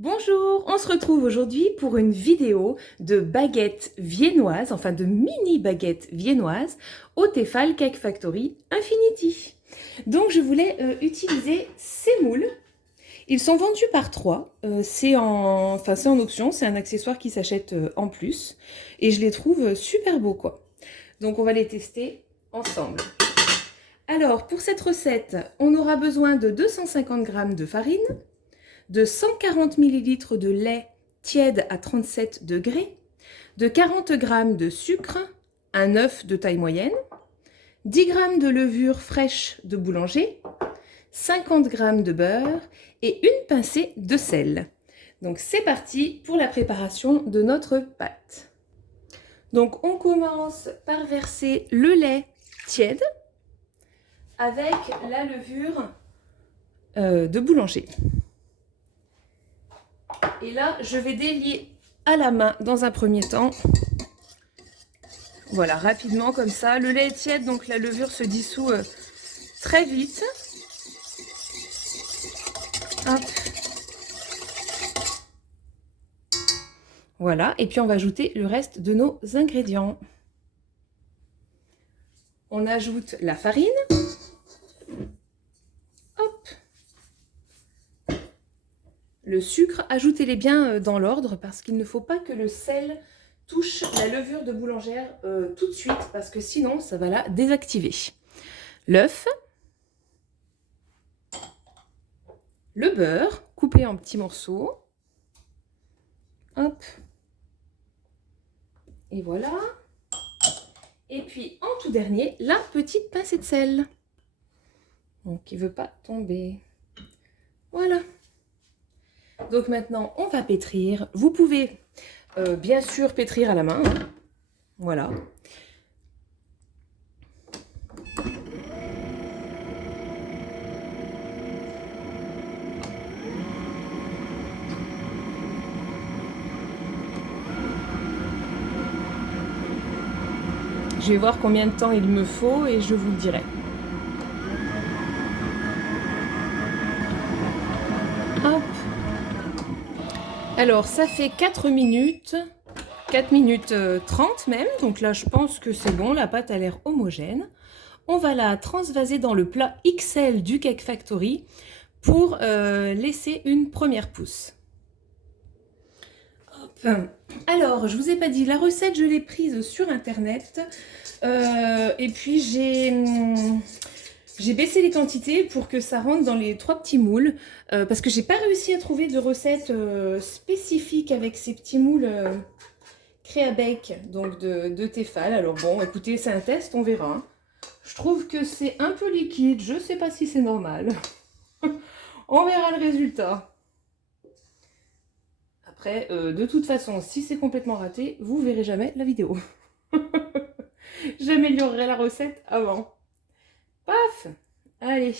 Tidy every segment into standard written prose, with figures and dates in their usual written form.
Bonjour, on se retrouve aujourd'hui pour une vidéo de baguettes viennoises, enfin de mini baguettes viennoises au Tefal Cake Factory Infinity. Donc je voulais utiliser ces moules. Ils sont vendus par 3, c'est en option, c'est un accessoire qui s'achète en plus et je les trouve super beaux quoi. Donc on va les tester ensemble. Alors pour cette recette, on aura besoin de 250 g de farine, de 140 ml de lait tiède à 37 degrés, de 40 g de sucre, un œuf de taille moyenne, 10 g de levure fraîche de boulanger, 50 g de beurre et une pincée de sel. Donc c'est parti pour la préparation de notre pâte. Donc on commence par verser le lait tiède avec la levure de boulanger. Et là, je vais délier à la main dans un premier temps. Voilà, rapidement comme ça. Le lait est tiède, donc la levure se dissout très vite. Hop. Voilà, et puis on va ajouter le reste de nos ingrédients. On ajoute la farine. Hop. Le sucre, ajoutez-les bien dans l'ordre parce qu'il ne faut pas que le sel touche la levure de boulangère tout de suite parce que sinon ça va la désactiver. L'œuf, le beurre coupé en petits morceaux. Hop. Et voilà. Et puis en tout dernier, la petite pincée de sel. Donc qui ne veut pas tomber. Voilà. Donc maintenant, on va pétrir. Vous pouvez bien sûr pétrir à la main. Hein. Voilà. Je vais voir combien de temps il me faut et je vous le dirai. Hop. Alors, ça fait 4 minutes, 4 minutes 30 même. Donc là, je pense que c'est bon, la pâte a l'air homogène. On va la transvaser dans le plat XL du Cake Factory pour laisser une première pousse. Hop. Alors, je vous ai pas dit, la recette, je l'ai prise sur Internet. Et puis, j'ai baissé les quantités pour que ça rentre dans les 3 petits moules. Parce que j'ai pas réussi à trouver de recette spécifique avec ces petits moules Créabake, donc de Tefal. Alors bon, écoutez, c'est un test, on verra. Je trouve que c'est un peu liquide, je sais pas si c'est normal. On verra le résultat. Après, de toute façon, si c'est complètement raté, vous verrez jamais la vidéo. J'améliorerai la recette avant. Paf! Allez.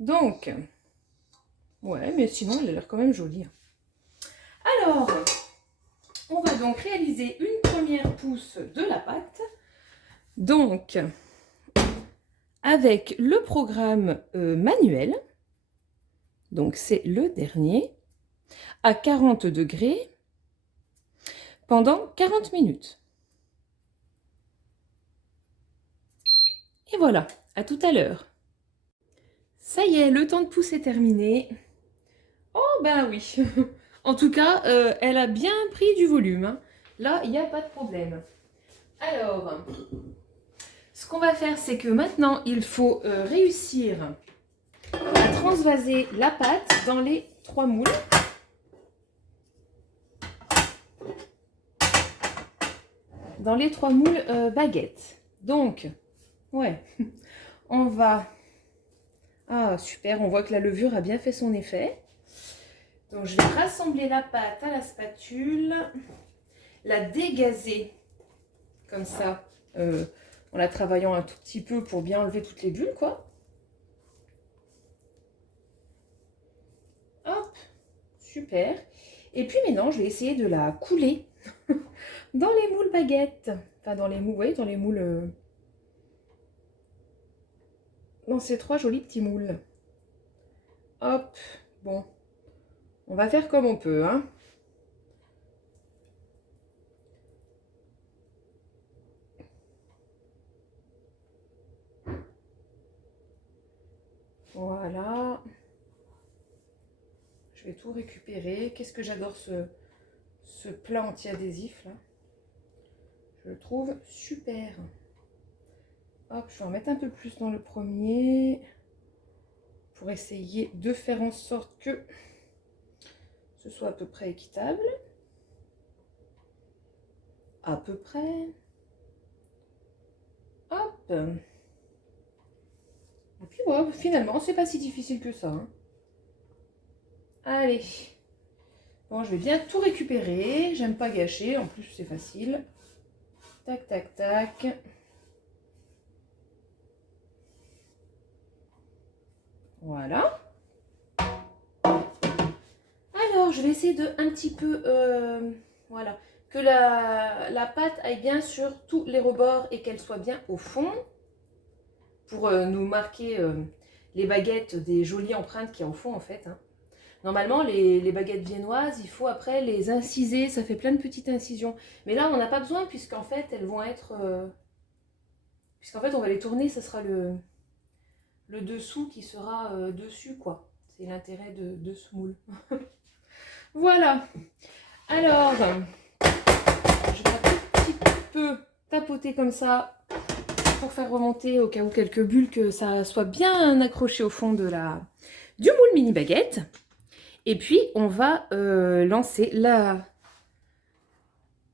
Donc, ouais, mais sinon, elle a l'air quand même jolie. Alors, on va donc réaliser une première pousse de la pâte. Donc, avec le programme manuel, donc c'est le dernier, à 40 degrés, pendant 40 minutes. Et voilà, à tout à l'heure. Ça y est, le temps de pousse est terminé. Oh ben oui. En tout cas, elle a bien pris du volume. Hein. Là, il n'y a pas de problème. Alors, ce qu'on va faire, c'est que maintenant, il faut réussir à transvaser la pâte dans les 3 moules. Dans les 3 moules baguettes. Donc, ouais, on va... Ah, super, on voit que la levure a bien fait son effet. Donc, je vais rassembler la pâte à la spatule, la dégazer comme ça, en la travaillant un tout petit peu pour bien enlever toutes les bulles, quoi. Hop, super. Et puis maintenant, je vais essayer de la couler dans les moules baguettes. Enfin, dans les moules, oui, dans les moules... dans ces 3 jolis petits moules. Hop, bon, on va faire comme on peut, hein. Voilà. Je vais tout récupérer. Qu'est-ce que j'adore ce plat anti-adhésif là. Je le trouve super. Hop, je vais en mettre un peu plus dans le premier pour essayer de faire en sorte que ce soit à peu près équitable. À peu près. Hop. Et puis voilà, finalement, c'est pas si difficile que ça, hein. Allez. Bon, je vais bien tout récupérer. J'aime pas gâcher, en plus c'est facile. Tac, tac, tac. Voilà. Alors, je vais essayer de un petit peu, voilà, que la pâte aille bien sur tous les rebords et qu'elle soit bien au fond pour nous marquer les baguettes des jolies empreintes qu'il y a au fond en fait, hein. Normalement, les baguettes viennoises, il faut après les inciser, ça fait plein de petites incisions. Mais là, on n'a pas besoin puisqu'en fait, elles vont être... puisqu'en fait, on va les tourner, ça sera le dessous qui sera dessus, quoi. C'est l'intérêt de ce moule. Voilà. Alors, je vais un petit peu tapoter comme ça pour faire remonter au cas où quelques bulles, que ça soit bien accroché au fond du moule mini baguette. Et puis, on va lancer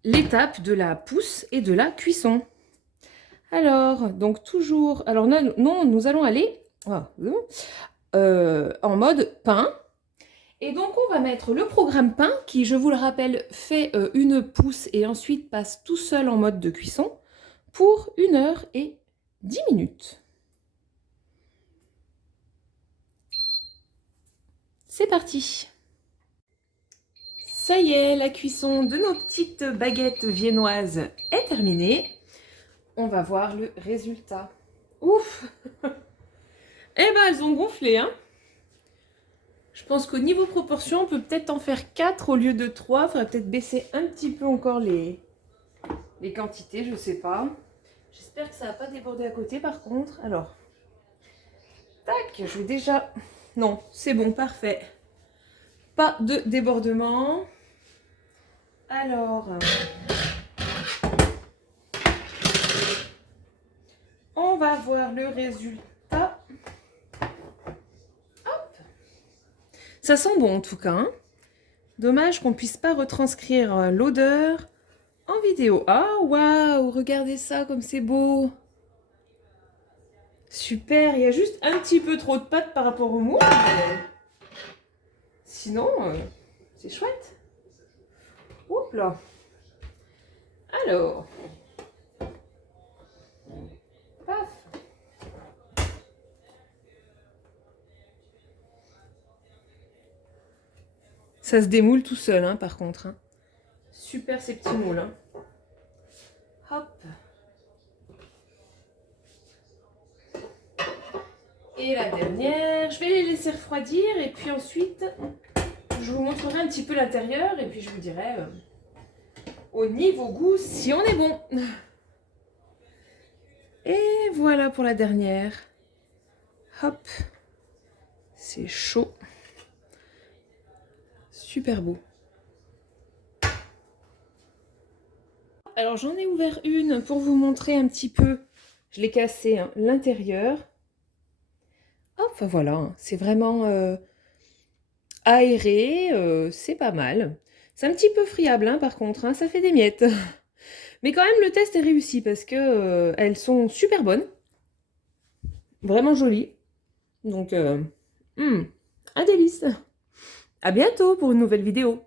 l'étape de la pousse et de la cuisson. Alors, donc toujours... Alors non, nous allons aller en mode pain. Et donc, on va mettre le programme pain qui, je vous le rappelle, fait une pousse et ensuite passe tout seul en mode de cuisson pour 1 heure et 10 minutes. C'est parti! Ça y est, la cuisson de nos petites baguettes viennoises est terminée. On va voir le résultat. Ouf! Eh ben, elles ont gonflé, hein! Je pense qu'au niveau proportion, on peut peut-être en faire 4 au lieu de 3. Il faudrait peut-être baisser un petit peu encore les quantités, je sais pas. J'espère que ça va pas déborder à côté par contre. Alors, tac, je vais déjà... Non, c'est bon, parfait. Pas de débordement. Alors, on va voir le résultat. Hop. Ça sent bon en tout cas, hein. Dommage qu'on puisse pas retranscrire l'odeur en vidéo. Ah, waouh, regardez ça comme c'est beau. Super, il y a juste un petit peu trop de pâte par rapport au moule. Sinon, c'est chouette. Oups là. Alors. Paf. Ça se démoule tout seul, hein, par contre, hein. Super ces petits moules, hein. Hop. Et la dernière, je vais les laisser refroidir et puis ensuite, je vous montrerai un petit peu l'intérieur et puis je vous dirai au niveau goût si on est bon. Et voilà pour la dernière. Hop. C'est chaud. Super beau. Alors j'en ai ouvert une pour vous montrer un petit peu. Je l'ai cassé, hein, l'intérieur. Enfin voilà, c'est vraiment aéré, c'est pas mal. C'est un petit peu friable, hein, par contre, hein, ça fait des miettes. Mais quand même, le test est réussi parce que elles sont super bonnes. Vraiment jolies. Donc, un délice. À bientôt pour une nouvelle vidéo.